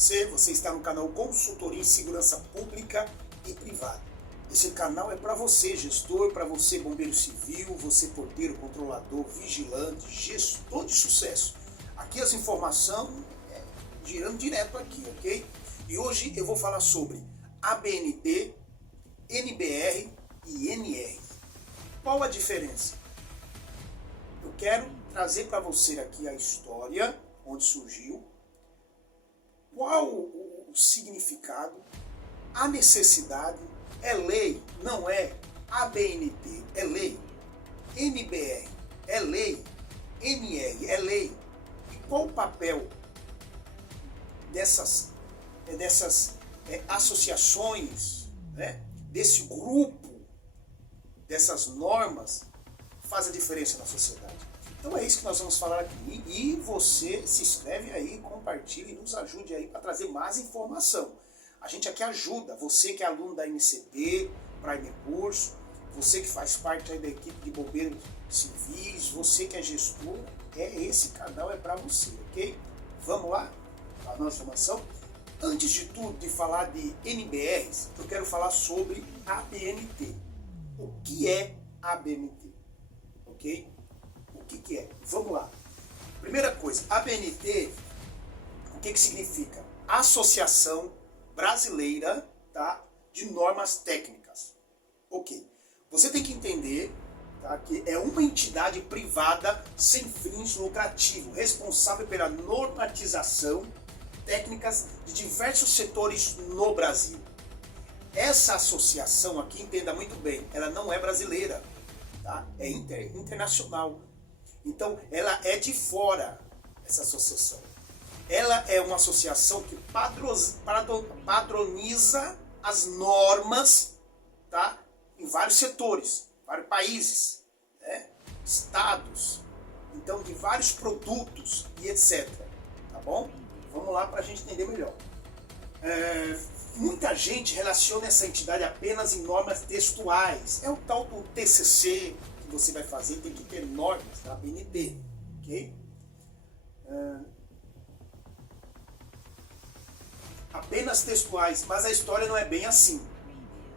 você? Você está no canal Consultoria em Segurança Pública e Privada. Esse canal é para você, gestor, para você, bombeiro civil, você, porteiro, controlador, vigilante, gestor de sucesso. Aqui as informações girando direto aqui, ok? E hoje eu vou falar sobre ABNT, NBR e NR. Qual a diferença? Eu quero trazer para você aqui a história, onde surgiu, qual o significado, a necessidade, é lei, não é? ABNT é lei, NBR é lei, NR é lei. E qual o papel dessas associações, né? Desse grupo, dessas normas, faz a diferença na sociedade? Então é isso que nós vamos falar aqui. E você se inscreve aí, compartilha e nos ajude aí para trazer mais informação. A gente aqui ajuda, você que é aluno da MCP, Prime Curso, você que faz parte aí da equipe de bombeiros civis, você que é gestor, esse canal é para você, ok? Vamos lá para a nossa informação? Antes de tudo, de falar de NBRs, eu quero falar sobre ABNT. O que é ABNT? Ok? O que é? Vamos lá. Primeira coisa, ABNT, o que significa? Associação Brasileira, tá, de Normas Técnicas. Ok. Você tem que entender, tá, que é uma entidade privada sem fins lucrativos, responsável pela normatização técnicas de diversos setores no Brasil. Essa associação aqui, entenda muito bem, ela não é brasileira, tá? É internacional. Então, ela é de fora, essa associação. Ela é uma associação que padroniza as normas, tá, em vários setores, vários países, né, estados, então de vários produtos e etc. Tá bom? Vamos lá para a gente entender melhor. Muita gente relaciona essa entidade apenas em normas textuais. É o tal do TCC que você vai fazer, tem que ter normas da ABNT, ok? Apenas textuais, mas a história não é bem assim.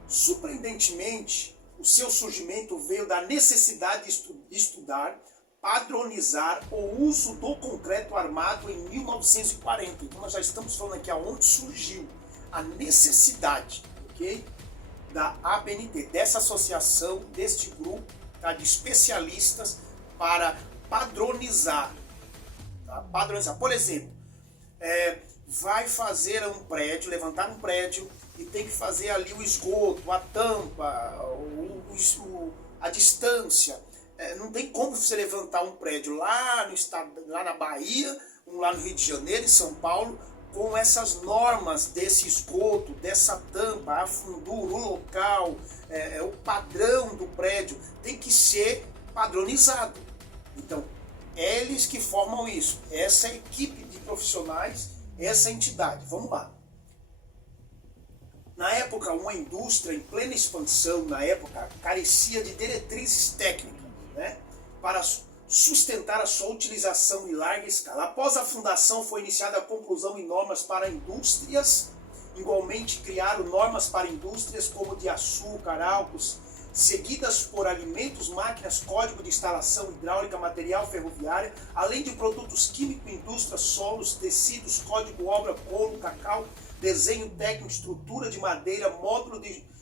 Surpreendentemente, o seu surgimento veio da necessidade de estudar, padronizar o uso do concreto armado em 1940. Então nós já estamos falando aqui aonde surgiu a necessidade, ok? Da ABNT, dessa associação, deste grupo, tá, de especialistas para padronizar. Tá? Padronizar. Por exemplo, vai fazer um prédio, levantar um prédio e tem que fazer ali o esgoto, a tampa, a distância. Não tem como você levantar um prédio lá no estado, lá na Bahia, lá no Rio de Janeiro, em São Paulo, com essas normas desse esgoto, dessa tampa, a fundura, o local, o padrão do prédio tem que ser padronizado. Então, eles que formam isso, essa equipe de profissionais, essa entidade. Vamos lá. Na época, uma indústria em plena expansão, carecia de diretrizes técnicas, né, para sustentar a sua utilização em larga escala. Após a fundação, foi iniciada a conclusão em normas para indústrias. Igualmente, criaram normas para indústrias como de açúcar, álcools, seguidas por alimentos, máquinas, código de instalação hidráulica, material ferroviário, além de produtos químicos, indústria, solos, tecidos, código obra, couro, cacau, desenho técnico, estrutura de madeira, módulo de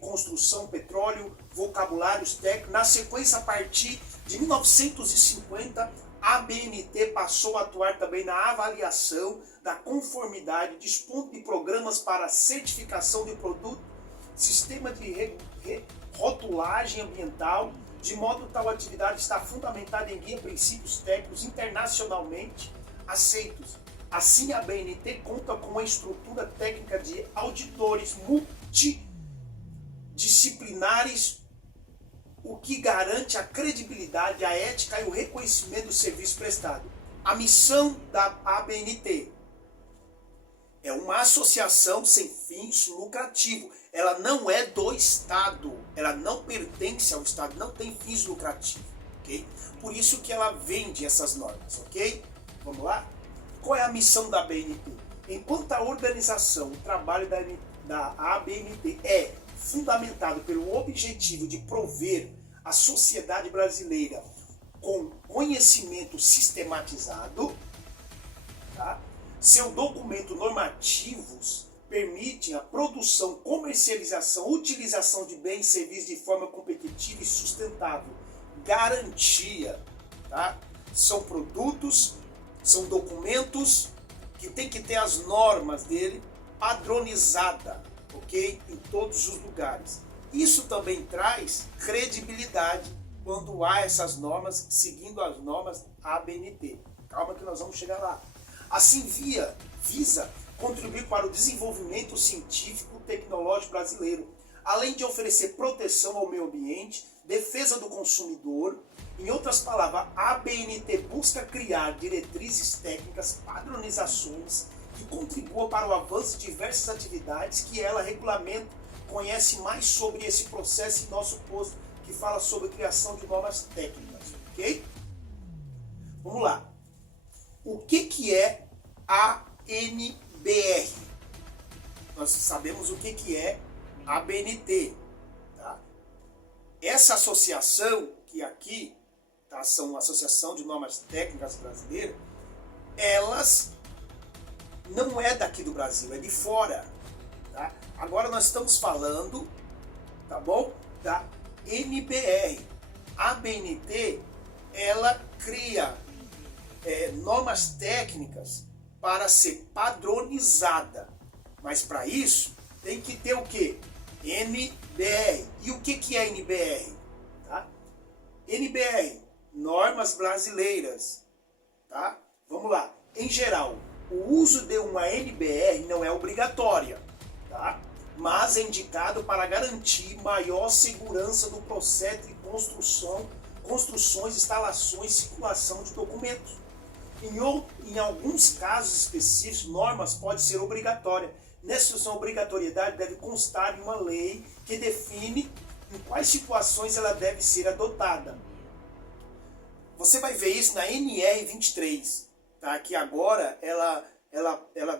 construção, petróleo, vocabulários técnicos. Na sequência, a partir de 1950, a ABNT passou a atuar também na avaliação da conformidade, dispondo de programas para certificação de produto, sistema de rotulagem ambiental, de modo que tal atividade está fundamentada em guia princípios técnicos internacionalmente aceitos. Assim, a ABNT conta com uma estrutura técnica de auditores multidisciplinares, o que garante a credibilidade, a ética e o reconhecimento do serviço prestado. A missão da ABNT é uma associação sem fins lucrativos. Ela não é do Estado, ela não pertence ao Estado, não tem fins lucrativos, ok? Por isso que ela vende essas normas, ok? Vamos lá? Qual é a missão da ABNT? Enquanto a organização, o trabalho da ABNT é fundamentado pelo objetivo de prover a sociedade brasileira com conhecimento sistematizado, tá? Seu documento normativos permitem a produção, comercialização, utilização de bens e serviços de forma competitiva e sustentável. Garantia, tá? São produtos, são documentos que tem que ter as normas dele padronizada, ok? Em todos os lugares. Isso também traz credibilidade quando há essas normas, seguindo as normas ABNT. Calma que nós vamos chegar lá. Assim visa contribuir para o desenvolvimento científico e tecnológico brasileiro, além de oferecer proteção ao meio ambiente, defesa do consumidor. Em outras palavras, a ABNT busca criar diretrizes técnicas, padronizações que contribuam para o avanço de diversas atividades que ela regulamenta. Conhece mais sobre esse processo em nosso post que fala sobre a criação de normas técnicas, ok? Vamos lá. O que é a ANBR? Nós sabemos o que é a ABNT. Tá? Essa associação, que aqui tá, são a Associação de Normas Técnicas Brasileiras, elas não é daqui do Brasil, é de fora. Tá? Agora nós estamos falando, tá bom, da NBR. A ABNT, ela cria normas técnicas para ser padronizada. Mas para isso tem que ter o quê? NBR. E o que é NBR? Tá? NBR, normas brasileiras. Tá? Vamos lá. Em geral, o uso de uma NBR não é obrigatória, tá? Mas é indicado para garantir maior segurança do processo de construções, instalações e circulação de documentos. Em alguns casos específicos, normas podem ser obrigatórias. Nessa obrigatoriedade deve constar em uma lei que define em quais situações ela deve ser adotada. Você vai ver isso na NR 23, tá? Que agora ela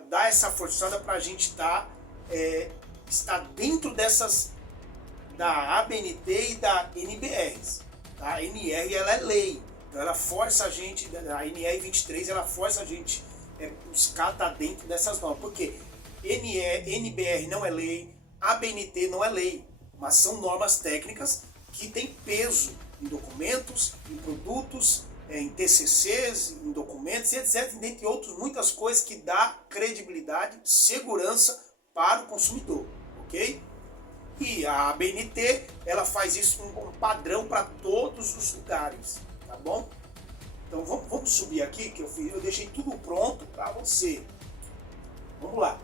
dá essa forçada para a gente estar dentro dessas da ABNT e da NBRs. Tá? A NR ela é lei. Então ela força a gente, a NR 23, ela força a gente buscar estar dentro dessas normas. Porque NBR não é lei, ABNT não é lei, mas são normas técnicas que têm peso em documentos, em produtos, em TCCs, em documentos, etc. Dentre outras muitas coisas que dá credibilidade, segurança para o consumidor, ok? E a ABNT, ela faz isso com um padrão para todos os lugares. Tá bom? Então vamos subir aqui, que eu deixei tudo pronto para você. Vamos lá.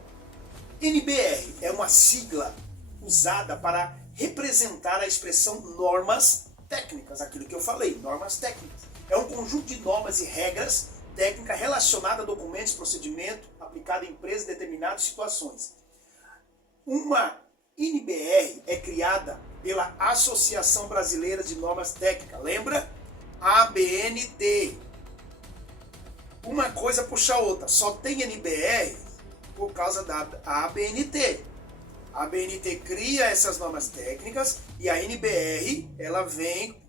NBR é uma sigla usada para representar a expressão normas técnicas, aquilo que eu falei, normas técnicas. É um conjunto de normas e regras técnicas relacionadas a documentos, procedimentos aplicados em empresas em determinadas situações. Uma NBR é criada pela Associação Brasileira de Normas Técnicas, lembra? ABNT. Uma coisa puxa a outra. Só tem NBR por causa da ABNT. A ABNT cria essas normas técnicas e a NBR ela vem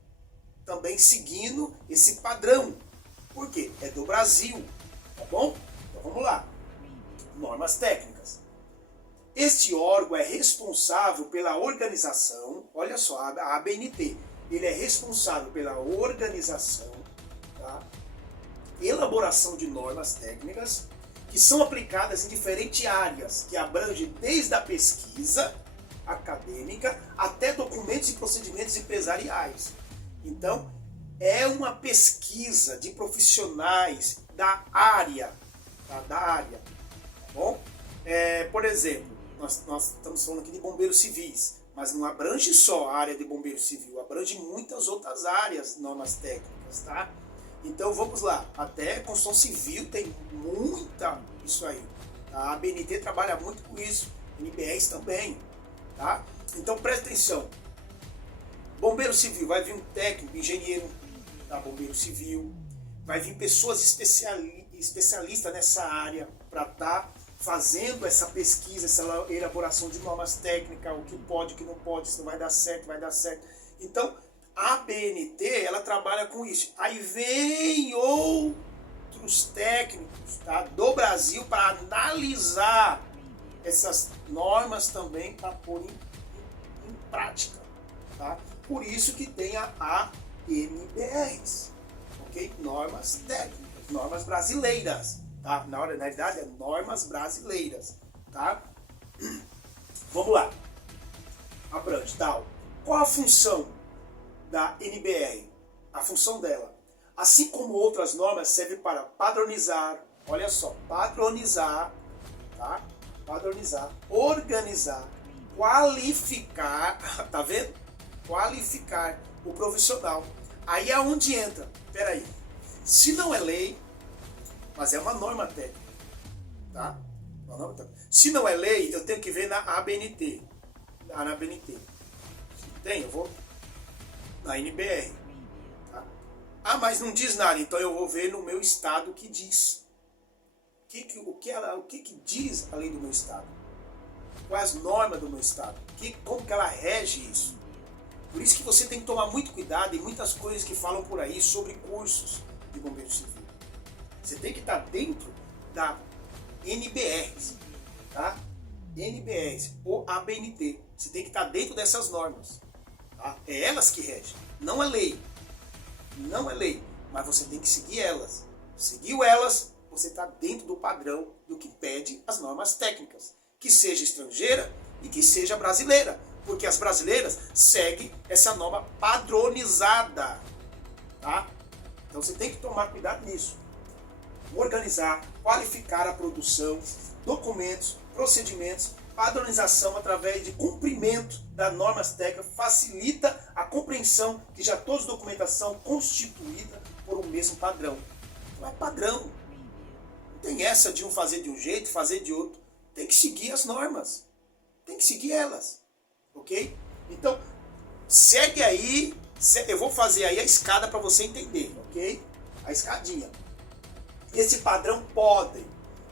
também seguindo esse padrão. Por quê? É do Brasil. Tá bom? Então vamos lá. Normas técnicas. Este órgão é responsável pela organização, olha só, a ABNT. Ele é responsável pela organização, tá? Elaboração de normas técnicas que são aplicadas em diferentes áreas, que abrangem desde a pesquisa acadêmica até documentos e procedimentos empresariais. Então, é uma pesquisa de profissionais da área, tá? Tá bom? Por exemplo, nós estamos falando aqui de bombeiros civis, mas não abrange só a área de bombeiro civil, abrange muitas outras áreas, normas técnicas, tá? Então vamos lá, até construção civil tem muita isso aí. A ABNT trabalha muito com isso, NBRs também, tá? Então presta atenção. Bombeiro civil, vai vir um técnico, engenheiro, tá? Bombeiro civil, vai vir pessoas especialistas nessa área para estar fazendo essa pesquisa, essa elaboração de normas técnicas, o que pode, o que não pode, se não vai dar certo, vai dar certo. Então, a ABNT, ela trabalha com isso. Aí vem outros técnicos, tá, do Brasil para analisar essas normas também para pôr em prática. Tá? Por isso que tem a ANBRs, ok? Normas técnicas, normas brasileiras. Tá? Na realidade, é normas brasileiras. Tá? Vamos lá. Abrange, tal. Qual a função da NBR? A função dela, assim como outras normas, serve para padronizar, olha só, padronizar, tá? Padronizar, organizar, qualificar, tá vendo? Qualificar o profissional. Aí é onde entra, peraí, se não é lei, mas é uma norma técnica, tá? Uma norma técnica. Se não é lei, eu tenho que ver na ABNT, na ABNT. Tem, eu vou na NBR. Tá? Ah, mas não diz nada, então eu vou ver no meu estado o que diz. O que diz a lei do meu estado? Quais as normas do meu estado? Como que ela rege isso? Por isso que você tem que tomar muito cuidado em muitas coisas que falam por aí sobre cursos de bombeiro civil. Você tem que estar dentro da NBRs, tá? NBRs ou ABNT. Você tem que estar dentro dessas normas. Tá? É elas que regem. Não é lei. Não é lei. Mas você tem que seguir elas. Seguiu elas, você está dentro do padrão do que pede as normas técnicas. Que seja estrangeira e que seja brasileira. Porque as brasileiras seguem essa norma padronizada. Tá? Então você tem que tomar cuidado nisso. Organizar, qualificar a produção, documentos, procedimentos, padronização através de cumprimento das normas técnicas facilita a compreensão que já toda documentação constituída por um mesmo padrão. Não é padrão. Não tem essa de um fazer de um jeito, fazer de outro. Tem que seguir as normas. Tem que seguir elas. Ok? Então, segue aí. Eu vou fazer aí a escada para você entender. Ok? A escadinha. Esse padrão pode,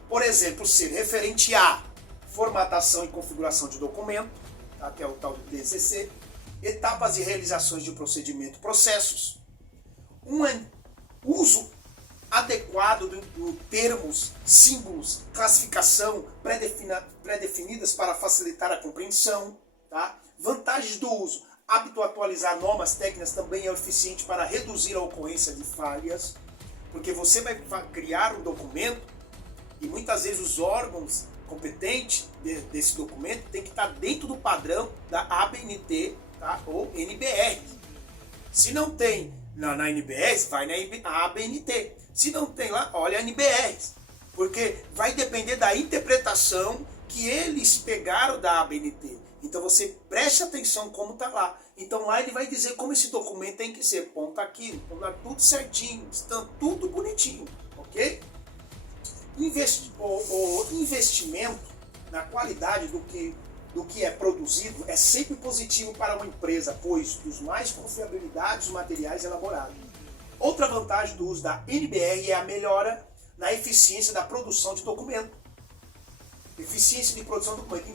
por exemplo, ser referente a formatação e configuração de documento, tá? Que é o tal do DCC, etapas e realizações de procedimento, processos, um uso adequado de termos, símbolos, classificação pré-definidas para facilitar a compreensão, tá? Vantagens do uso, hábito a atualizar normas técnicas também é eficiente para reduzir a ocorrência de falhas, porque você vai criar um documento e muitas vezes os órgãos competentes desse documento tem que estar dentro do padrão da ABNT, tá? Ou NBR. Se não tem na NBR, vai na ABNT. Se não tem lá, olha a NBR. Porque vai depender da interpretação que eles pegaram da ABNT. Então você preste atenção como está lá. Então lá ele vai dizer como esse documento tem que ser. Ponto aqui, tudo certinho, está tudo bonitinho, ok? O investimento na qualidade do que é produzido é sempre positivo para uma empresa, pois dos mais confiabilidade dos materiais elaborados. Outra vantagem do uso da NBR é a melhora na eficiência da produção de documento. Eficiência de produção de documento.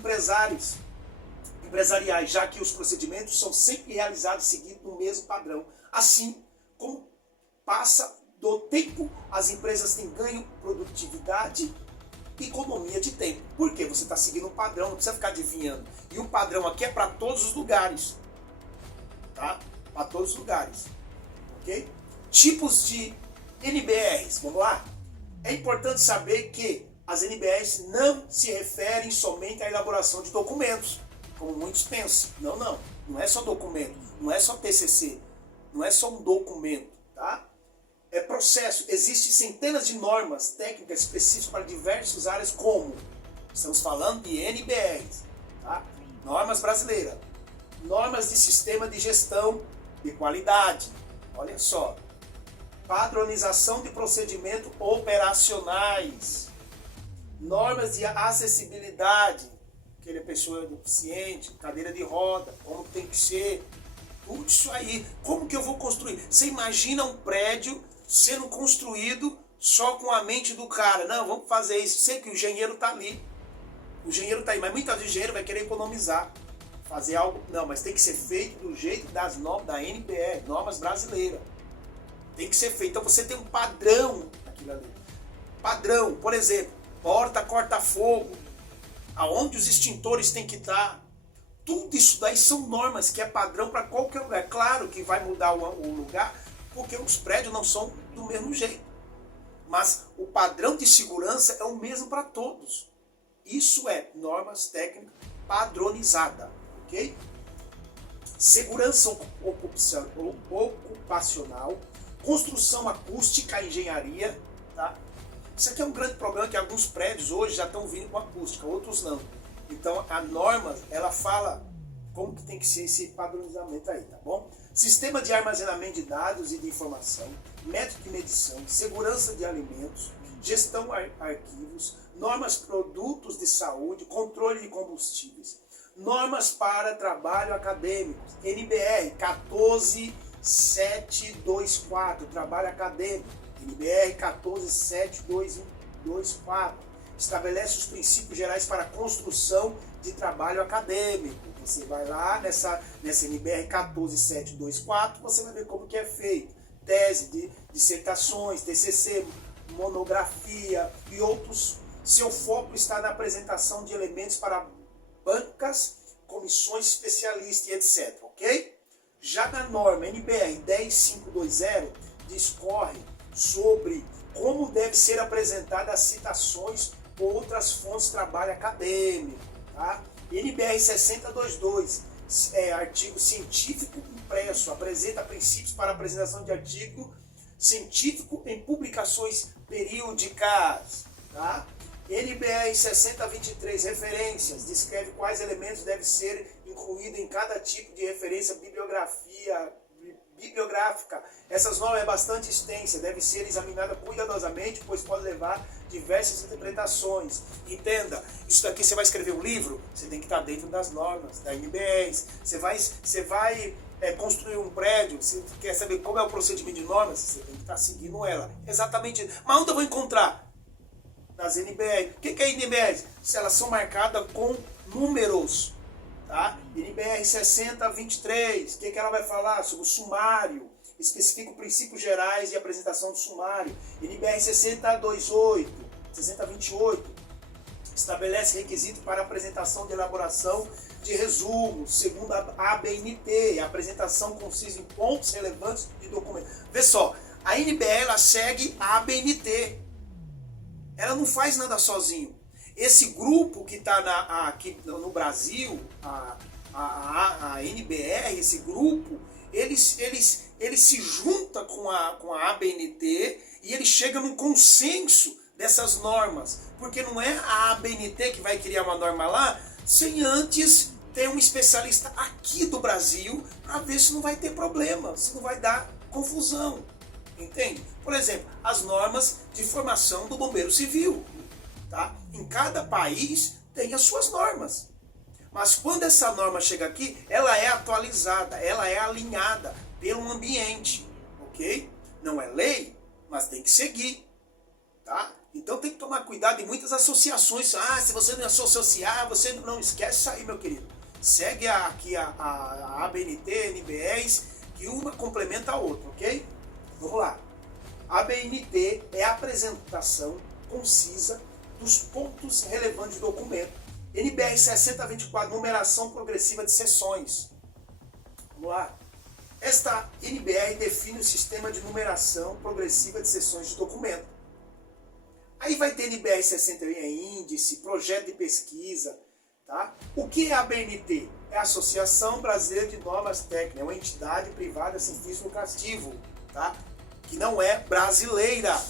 Empresariais, já que os procedimentos são sempre realizados seguindo o mesmo padrão. Assim como passa do tempo, as empresas têm ganho, produtividade e economia de tempo. Por quê? Você está seguindo um padrão, não precisa ficar adivinhando. E o padrão aqui é para todos os lugares. Tá? Para todos os lugares. Ok? Tipos de NBRs. Vamos lá? É importante saber que as NBRs não se referem somente à elaboração de documentos, como muitos pensam. Não, não. Não é só documento. Não é só TCC. Não é só um documento. Tá? É processo. Existem centenas de normas técnicas específicas para diversas áreas, como estamos falando de NBRs, tá? Normas brasileiras, normas de sistema de gestão de qualidade, olha só, padronização de procedimentos operacionais, normas de acessibilidade, aquele pessoa deficiente, cadeira de roda, como tem que ser, tudo isso aí. Como que eu vou construir? Você imagina um prédio sendo construído só com a mente do cara. Não, vamos fazer isso. Sei que o engenheiro está ali. O engenheiro está aí, mas muitas vezes o engenheiro vai querer economizar. Fazer algo. Não, mas tem que ser feito do jeito das normas da NBR, normas brasileiras. Tem que ser feito. Então você tem um padrão naquilo ali. Padrão, por exemplo, porta corta-fogo, aonde os extintores têm que estar. Tudo isso daí são normas que é padrão para qualquer lugar. Claro que vai mudar o lugar, porque os prédios não são do mesmo jeito. Mas o padrão de segurança é o mesmo para todos. Isso é normas técnicas padronizadas, ok? Segurança ocupacional, construção acústica, engenharia, tá? Isso aqui é um grande problema que alguns prédios hoje já estão vindo com acústica, outros não. Então a norma, ela fala como que tem que ser esse padronizamento aí, tá bom? Sistema de armazenamento de dados e de informação, método de medição, segurança de alimentos, gestão arquivos, normas produtos de saúde, controle de combustíveis, normas para trabalho acadêmico, NBR 14724, trabalho acadêmico, NBR 14724, estabelece os princípios gerais para a construção de trabalho acadêmico. Você vai lá nessa NBR 14724, você vai ver como que é feito. Tese, de dissertações, TCC, monografia e outros. Seu foco está na apresentação de elementos para bancas, comissões especialistas e etc. Ok? Já na norma NBR 10520 discorre sobre como deve ser apresentada as citações ou outras fontes de trabalho acadêmico. Tá? NBR 6022, artigo científico impresso, apresenta princípios para a apresentação de artigo científico em publicações periódicas. Tá? NBR 6023, referências, descreve quais elementos devem ser incluídos em cada tipo de referência bibliográfica. Essas normas é bastante extensa, deve ser examinada cuidadosamente, pois pode levar diversas interpretações. Entenda, isso daqui você vai escrever um livro, você tem que estar dentro das normas, da NBR. Você vai construir um prédio, você quer saber como é o procedimento de normas, você tem que estar seguindo ela. Exatamente. Mas onde eu vou encontrar? Nas NBR. O que é NBR? Se elas são marcadas com números. Tá? NBR 6023, o que ela vai falar? Sobre o sumário, especifica princípios gerais de apresentação do sumário. NBR 6028, estabelece requisitos para apresentação de elaboração de resumos, segundo a ABNT, a apresentação concisa em pontos relevantes de documento. Vê só, a NBR ela segue a ABNT, ela não faz nada sozinho. Esse grupo que está aqui no Brasil, a NBR, esse grupo, eles se juntam com a ABNT e eles chegam num consenso dessas normas. Porque não é a ABNT que vai criar uma norma lá sem antes ter um especialista aqui do Brasil para ver se não vai ter problema, se não vai dar confusão. Entende? Por exemplo, as normas de formação do bombeiro civil. Tá? Em cada país tem as suas normas. Mas quando essa norma chega aqui, ela é atualizada, ela é alinhada pelo ambiente. Ok? Não é lei, mas tem que seguir. Tá? Então tem que tomar cuidado em muitas associações. Se você não se associar, você não esquece isso aí, meu querido. Segue aqui a ABNT, NBRs, que uma complementa a outra, ok? Vamos lá. A ABNT é a apresentação concisa dos pontos relevantes do documento. NBR 6024, numeração progressiva de seções. Vamos lá. Esta NBR define o sistema de numeração progressiva de seções de documento. Aí vai ter NBR 61, é índice, projeto de pesquisa. Tá? O que é a ABNT? É a Associação Brasileira de Normas Técnicas, é uma entidade privada sem fins lucrativos, tá? Que não é brasileira.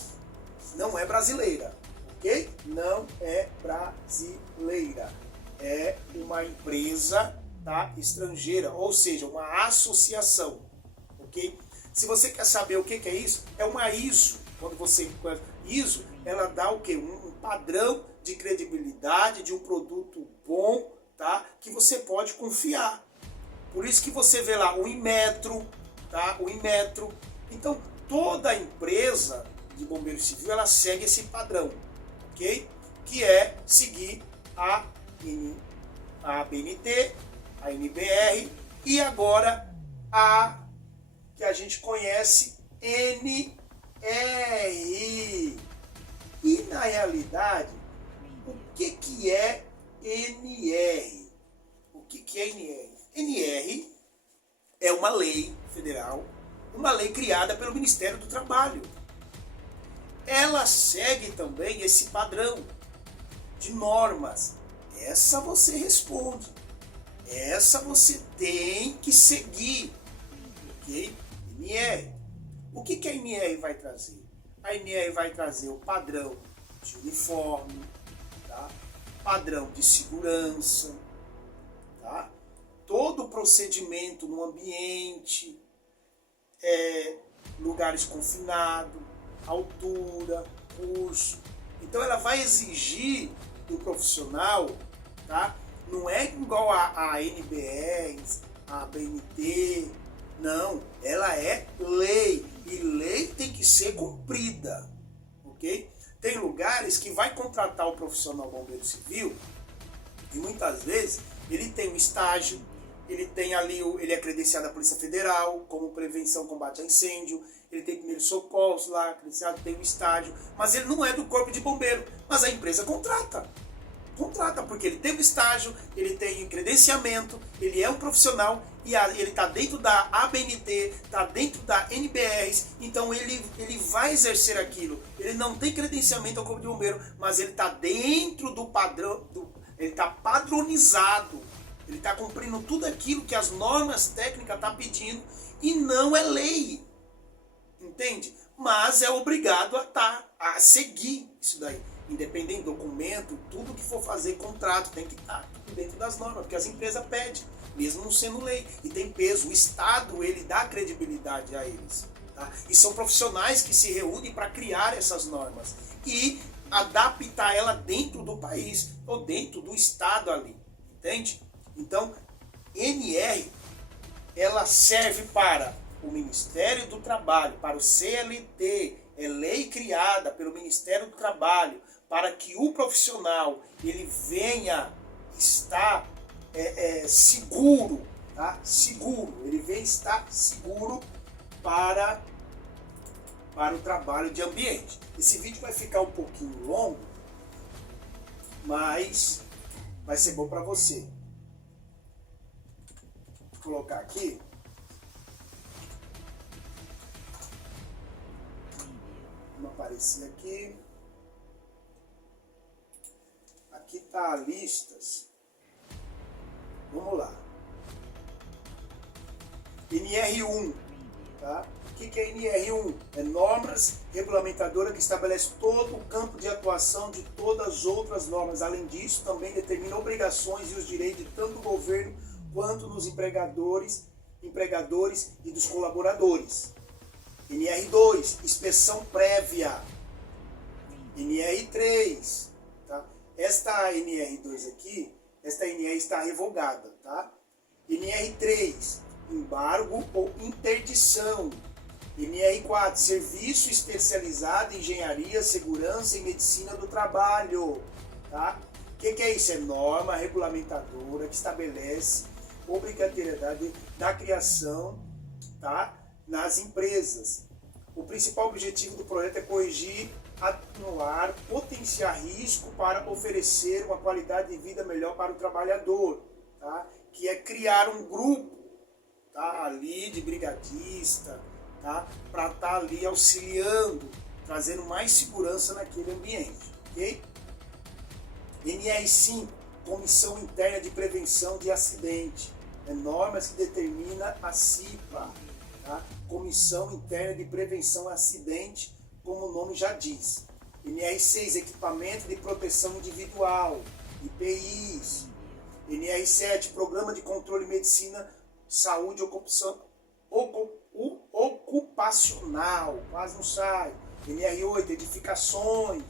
Não é brasileira. Ok? Não é brasileira. É uma empresa, tá, estrangeira, ou seja, uma associação. Ok? Se você quer saber o que é isso, é uma ISO. Quando você ISO, ela dá o quê? Um padrão de credibilidade de um produto bom, tá? Que você pode confiar. Por isso que você vê lá o Inmetro, tá? O Inmetro. Então, toda empresa de Bombeiro Civil, ela segue esse padrão, ok? Que é seguir a ABNT, a NBR e agora a que a gente conhece, NR. E na realidade, o que é NR? O que é NR? NR é uma lei federal, uma lei criada pelo Ministério do Trabalho. Ela segue também esse padrão de normas. Essa você responde. Essa você tem que seguir. Ok? NR. O que a NR vai trazer? A NR vai trazer o padrão de uniforme, tá? Padrão de segurança, tá? Todo o procedimento no ambiente, lugares confinados, altura, curso. Então ela vai exigir do profissional, tá? Não é igual a NBR, a BNT, não, ela é lei e lei tem que ser cumprida, ok? Tem lugares que vai contratar o profissional bombeiro civil e muitas vezes ele tem um estágio, ele tem ali, ele é credenciado da Polícia Federal como prevenção, combate a incêndio, ele tem primeiro socorros lá, credenciado, tem um estágio, mas ele não é do corpo de bombeiro, mas a empresa contrata, porque ele tem um estágio, ele tem credenciamento, ele é um profissional e ele está dentro da ABNT, está dentro da NBR, então ele vai exercer aquilo. Ele não tem credenciamento ao corpo de bombeiro, mas ele está dentro do padrão, ele está padronizado, ele está cumprindo tudo aquilo que as normas técnicas estão pedindo e não é lei, entende? Mas é obrigado a seguir isso daí. Independente do documento, tudo que for fazer contrato tem que estar dentro das normas, porque as empresas pedem, mesmo não sendo lei, e tem peso. O Estado, ele dá credibilidade a eles, tá? E são profissionais que se reúnem para criar essas normas e adaptar ela dentro do país ou dentro do Estado ali, entende? Então, NR, ela serve para o Ministério do Trabalho, para o CLT, é lei criada pelo Ministério do Trabalho, para que o profissional ele venha estar seguro, tá? Seguro, ele venha estar seguro para o trabalho de ambiente. Esse vídeo vai ficar um pouquinho longo, mas vai ser bom para você. Vou colocar aqui. Vamos aparecer aqui. Aqui está listas. Vamos lá. NR1. Tá? O que é NR1? É normas regulamentadoras que estabelece todo o campo de atuação de todas as outras normas. Além disso, também determina obrigações e os direitos de tanto do governo quanto dos empregadores e dos colaboradores. NR2, inspeção prévia. NR3, tá? Esta NR2 aqui, esta NR está revogada, tá? NR3, embargo ou interdição. NR4, serviço especializado em engenharia, segurança e medicina do trabalho, tá? O que é isso? É norma regulamentadora que estabelece obrigatoriedade da criação, tá? Nas empresas. O principal objetivo do projeto é corrigir, atenuar, potenciar risco para oferecer uma qualidade de vida melhor para o trabalhador, tá? Que é criar um grupo, tá? Ali de brigadista, tá? Para estar ali auxiliando, trazendo mais segurança naquele ambiente, ok? NR5, Comissão Interna de Prevenção de Acidente, normas que determina a CIPA, tá? Comissão Interna de Prevenção a Acidente, como o nome já diz. NR6, Equipamento de Proteção Individual, IPIs. NR7, Programa de Controle Medicina, Saúde Ocupacional, quase não sai. NR8, Edificações.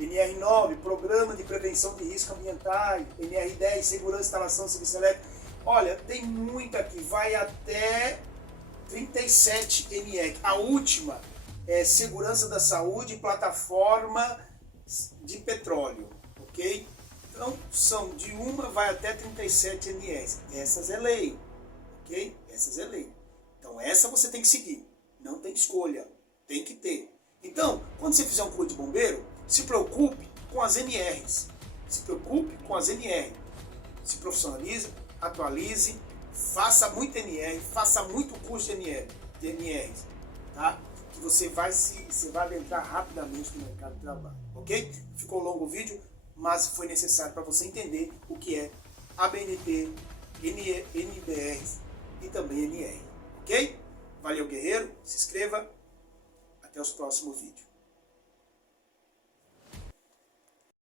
NR9, Programa de Prevenção de Riscos Ambientais. NR10, Segurança, Instalação de Serviço Elétrico. Olha, tem muito aqui, vai até 37 NR. A última segurança da saúde e plataforma de petróleo, ok? Então, são de 1 vai até 37 NS. Essas é lei, ok? Essas é lei. Então, essa você tem que seguir. Não tem escolha, tem que ter. Então, quando você fizer um curso de bombeiro, se preocupe com as NRs. Se preocupe com as NR. Se profissionalize, atualize, faça muito NR, faça muito curso de NRs, tá? Que você vai adentrar rapidamente no mercado de trabalho, ok? Ficou longo o vídeo, mas foi necessário para você entender o que é ABNT, NBR e também NR, ok? Valeu, guerreiro, se inscreva, até os próximos vídeos.